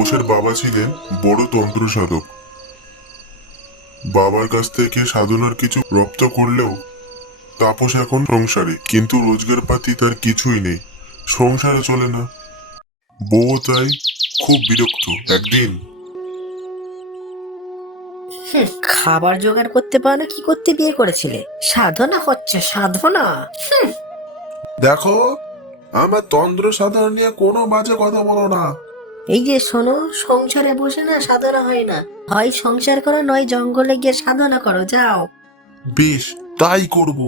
তাপসের বাবা ছিলেন বড় তন্ত্র সাধক। বাবার কাছ থেকে সাধনার কিছু রপ্ত করলেও তাপস এখন সংসারে, কিন্তু রোজগার পাতি তার কিছুই নেই। সংসারে চলে না, বউ চাই, খুব বিরক্ত। একদিন খাবার জোগাড় করতে পারো না, কি করতে বিয়ে করেছিলে? সাধনা হচ্ছে সাধনা। দেখো, আমার তন্ত্র সাধনা নিয়ে কোনো বাজে কথা বলো না। এই যে শোনো, সংসারে বসে না সাধনা হয় না। হয় সংসার করো, নয় জঙ্গলে গিয়ে সাধনা করো, যাও। বেশ, তাই করব।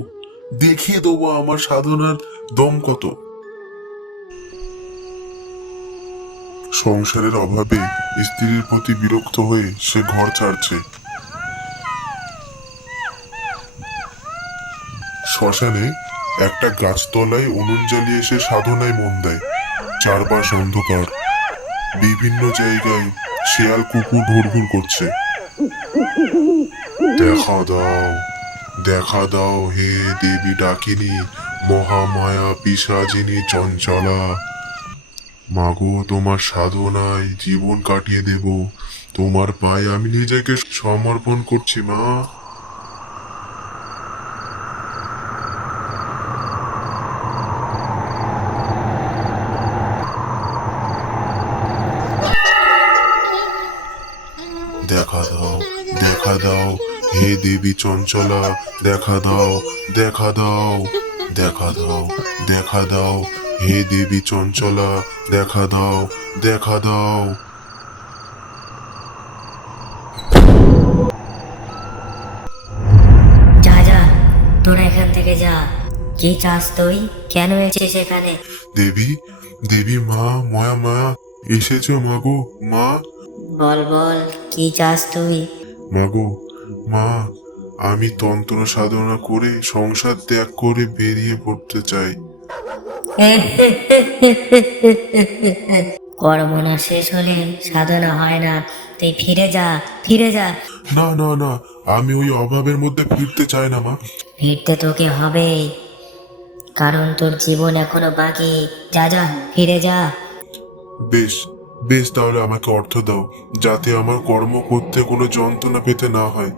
দেখিয়ে দেবো আমার সাধনার দম কত। সংসারের অভাবে স্ত্রীর প্রতি বিরক্ত হয়ে সে ঘর ছাড়ছে। শ্মশানে একটা গাছতলায় উনুন জ্বালিয়ে সে সাধনায় মন দেয়। চারপাশ অন্ধকার, বিভিন্ন জায়গায় শেয়াল কুকুর ঘুরঘুর করছে। দেখা দাও, দেখা দাও হে দেবী ডাকিনী, মহামায়া পিশাচিনী চঞ্চলা। মাগো, তোমার সাধনায় জীবন কাটিয়ে দেব, তোমার পায়ে আমি নিজেকে সমর্পণ করছি মা। দেখা দাও, দেখা দাও হে দেবী চঞ্চলা, দেখা দাও, দেখা দাও, দেখা দাও, দেখা দাও হে দেবী চঞ্চলা, দেখা দাও, দেখা দাও। যা যা, তোরা এখান থেকে যা। কি চাস তুই? কেন এসেছিস এখানে? দেবী, দেবী মা, ময়া মা, এসেছো মাগো মা। বল বল, কি চাস তুই? মাগো মা, আমি তন্ত্র সাধনা করে সংসার ত্যাগ করে বেরিয়ে পড়তে চাই। কর্ম না শেষ হলে সাধনা হয় না। তুই ফিরে যা, ফিরে যা। না না না, আমি ওই অভাবের মধ্যে ফিরতে চাই না মা। ফিরতে তোকে হবেই, কারণ তোর জীবন এখনো বাকি। যা যা, ফিরে যা। বেশ, বেশ, তাহলে আমাকে অর্থ দাও, যাতে আমার কর্ম করতে কোনো যন্ত্রণা পেতে না হয়।